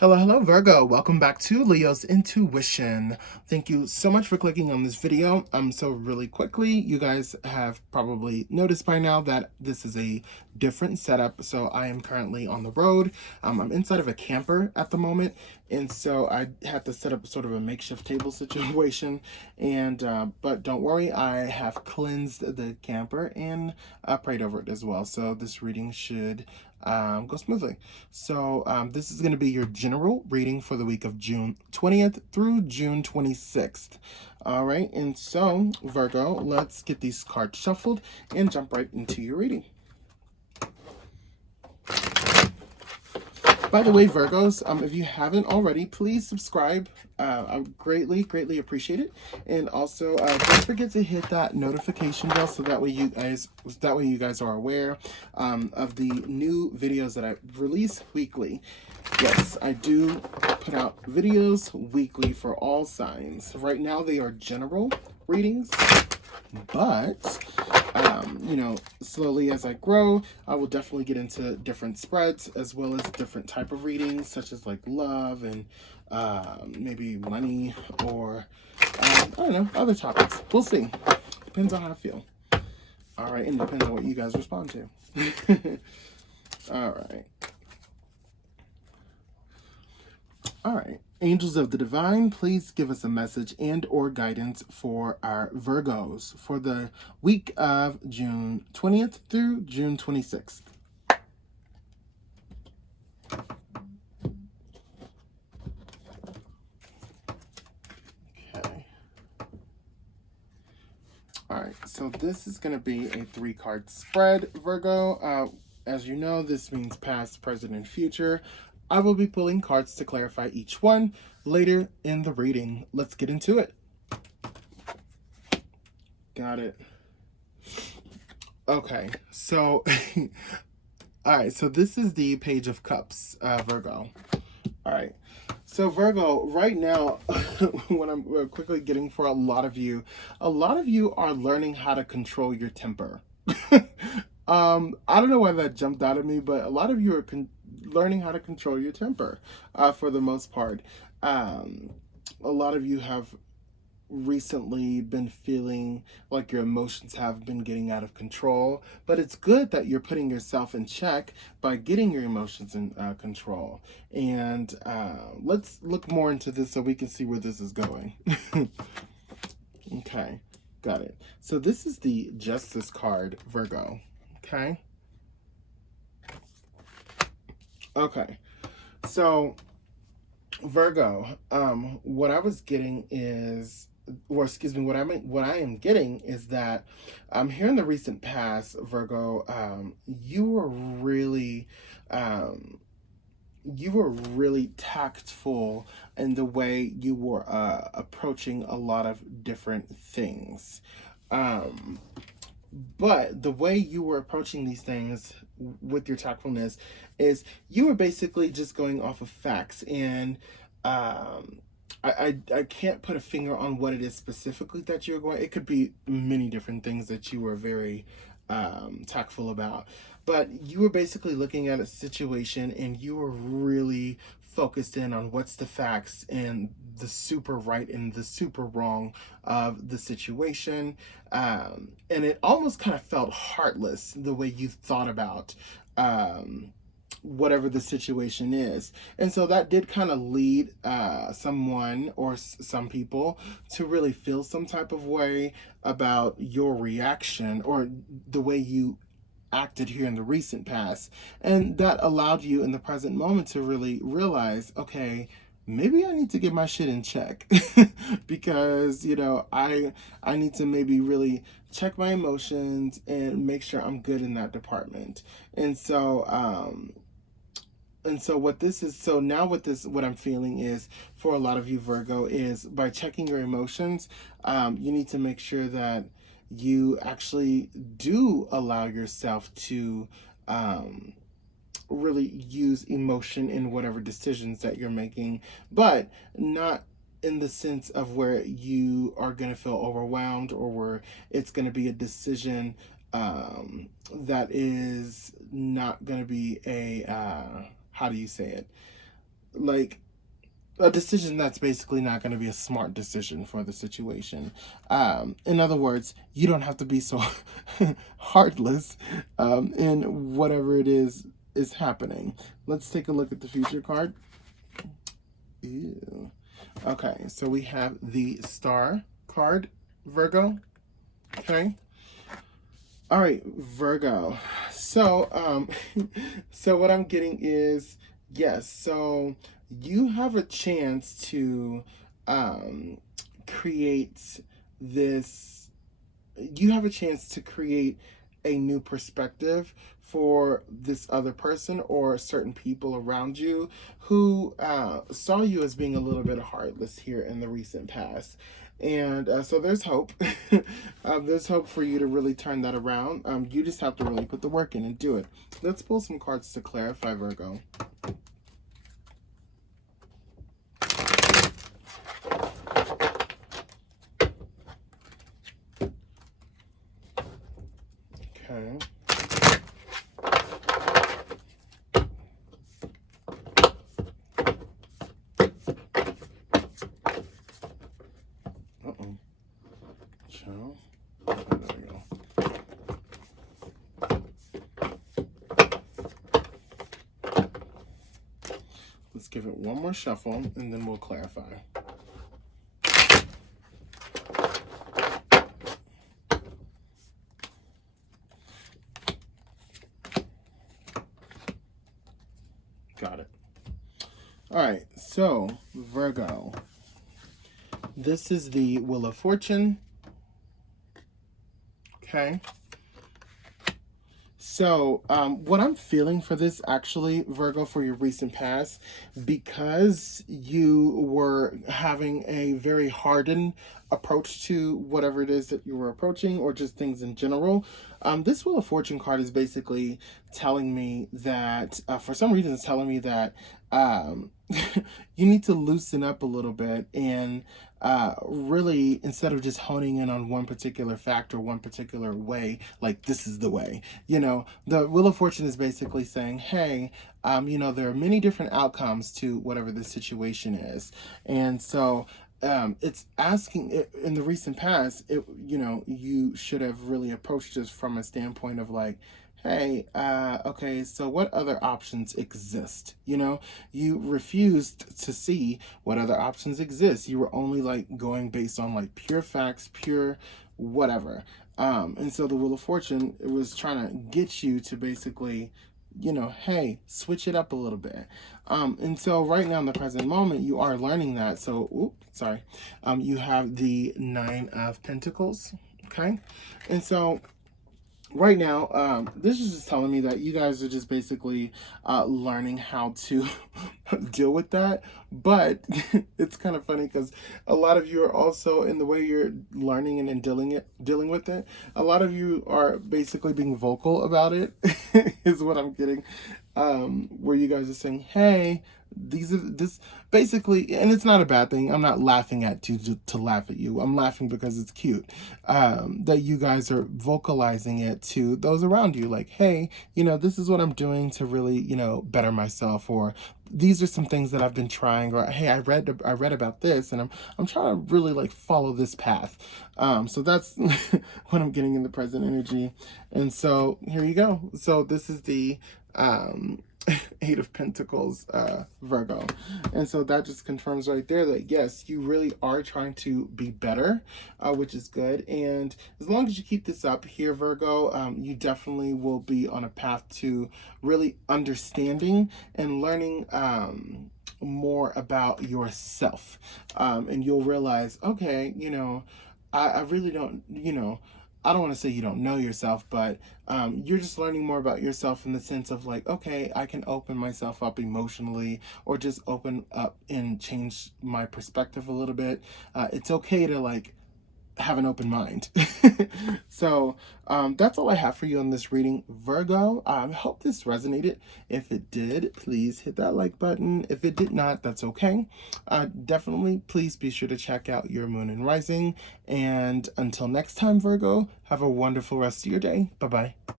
Hello, hello, Virgo. Welcome back to Leo's Intuition. Thank you so much for clicking on this video. So really quickly, you guys have probably noticed by now that this is a different setup. So I am currently on the road. I'm inside of a camper at the moment. And so I had to set up sort of a makeshift table situation. But don't worry, I have cleansed the camper and prayed over it as well. So this reading should go smoothly. So this is going to be your general reading for the week of June 20th through June 26th. All right, and so Virgo, let's get these cards shuffled and jump right into your reading. By the way, Virgos, if you haven't already, please subscribe. I greatly appreciate it. And also, don't forget to hit that notification bell so that way you guys are aware of the new videos that I release weekly. Yes, I do put out videos weekly for all signs. Right now, they are general readings, but slowly as I grow, I will definitely get into different spreads as well as different type of readings, such as like love and maybe money or I don't know, other topics. We'll see. Depends on how I feel. All right, and depends on what you guys respond to. All right. All right. Angels of the Divine, please give us a message and or guidance for our Virgos for the week of June 20th through June 26th. Okay. All right. So this is going to be a 3-card spread, Virgo. As you know, this means past, present, and future. I will be pulling cards to clarify each one later in the reading. Let's get into it. Got it. Okay, so, all right, so this is the Page of Cups, Virgo. All right, so Virgo, right now, what I'm quickly getting for a lot of you are learning how to control your temper. I don't know why that jumped out at me, but a lot of you are learning how to control your temper for the most part. A lot of you have recently been feeling like your emotions have been getting out of control, but it's good that you're putting yourself in check by getting your emotions in control. And let's look more into this so we can see where this is going. Okay, got it. So this is the Justice card, Virgo. Okay. Okay, so Virgo, what I was getting is, or excuse me, what I am getting is that here in the recent past, Virgo, you were really tactful in the way you were approaching a lot of different things. But the way you were approaching these things with your tactfulness is you were basically just going off of facts. And I can't put a finger on what it is specifically that you're going. It could be many different things that you were very tactful about. But you were basically looking at a situation and you were really focused in on what's the facts and the super right and the super wrong of the situation. And it almost kind of felt heartless the way you thought about whatever the situation is. And so that did kind of lead someone or some people to really feel some type of way about your reaction or the way you acted here in the recent past. And that allowed you in the present moment to really realize, okay, maybe I need to get my shit in check because, I need to maybe really check my emotions and make sure I'm good in that department. And so what I'm feeling is for a lot of you Virgo is by checking your emotions, you need to make sure that you actually do allow yourself to really use emotion in whatever decisions that you're making, but not in the sense of where you are going to feel overwhelmed or where it's going to be a decision that is not going to be a how do you say it, like a decision that's basically not going to be a smart decision for the situation. In other words, you don't have to be so heartless in whatever it is happening. Let's take a look at the future card. Ew. Okay, so we have the Star card, Virgo. Okay. All right, Virgo. So, so what I'm getting is, yes, so you have a chance to create this, you have a chance to create a new perspective for this other person or certain people around you who saw you as being a little bit heartless here in the recent past. And so there's hope. There's hope for you to really turn that around. You just have to really put the work in and do it. Let's pull some cards to clarify, Virgo. Okay. Uh-oh. So, there we go. Let's give it one more shuffle and then we'll clarify. Got it. All right, so Virgo, this is the Wheel of Fortune. Okay. So, what I'm feeling for this, actually, Virgo, for your recent past, because you were having a very hardened approach to whatever it is that you were approaching, or just things in general, this Wheel of Fortune card is basically telling me that, for some reason, it's telling me that you need to loosen up a little bit and really, instead of just honing in on one particular factor, one particular way, like this is the way, the Wheel of Fortune is basically saying, hey, there are many different outcomes to whatever the situation is. And so it's asking, in the recent past, you should have really approached this from a standpoint of like, hey, okay, so what other options exist? You refused to see what other options exist. You were only like going based on like pure facts, pure whatever. And so the Wheel of Fortune, it was trying to get you to basically, hey, switch it up a little bit. And so right now in the present moment, you are learning that. So, you have the Nine of Pentacles, okay? And so right now, this is just telling me that you guys are just basically learning how to deal with that. But it's kind of funny because a lot of you are also, in the way you're learning and dealing with it, a lot of you are basically being vocal about it, is what I'm getting. Where you guys are saying, hey, this basically, and it's not a bad thing. I'm not laughing at you to laugh at you. I'm laughing because it's cute. That you guys are vocalizing it to those around you, like, hey, this is what I'm doing to really, better myself, or these are some things that I've been trying, or hey, I read about this, and I'm trying to really like follow this path. So that's what I'm getting in the present energy. And so here you go. So this is the Eight of Pentacles, Virgo. And so that just confirms right there that yes, you really are trying to be better, which is good. And as long as you keep this up here, Virgo, you definitely will be on a path to really understanding and learning more about yourself. And you'll realize, okay, I really don't, I don't want to say you don't know yourself, but you're just learning more about yourself in the sense of like, okay, I can open myself up emotionally, or just open up and change my perspective a little bit. It's okay to like have an open mind. So that's all I have for you on this reading, Virgo. I hope this resonated. If it did, please hit that like button. If it did not, that's okay. Definitely please be sure to check out your moon and rising. And until next time, Virgo, have a wonderful rest of your day. Bye-bye.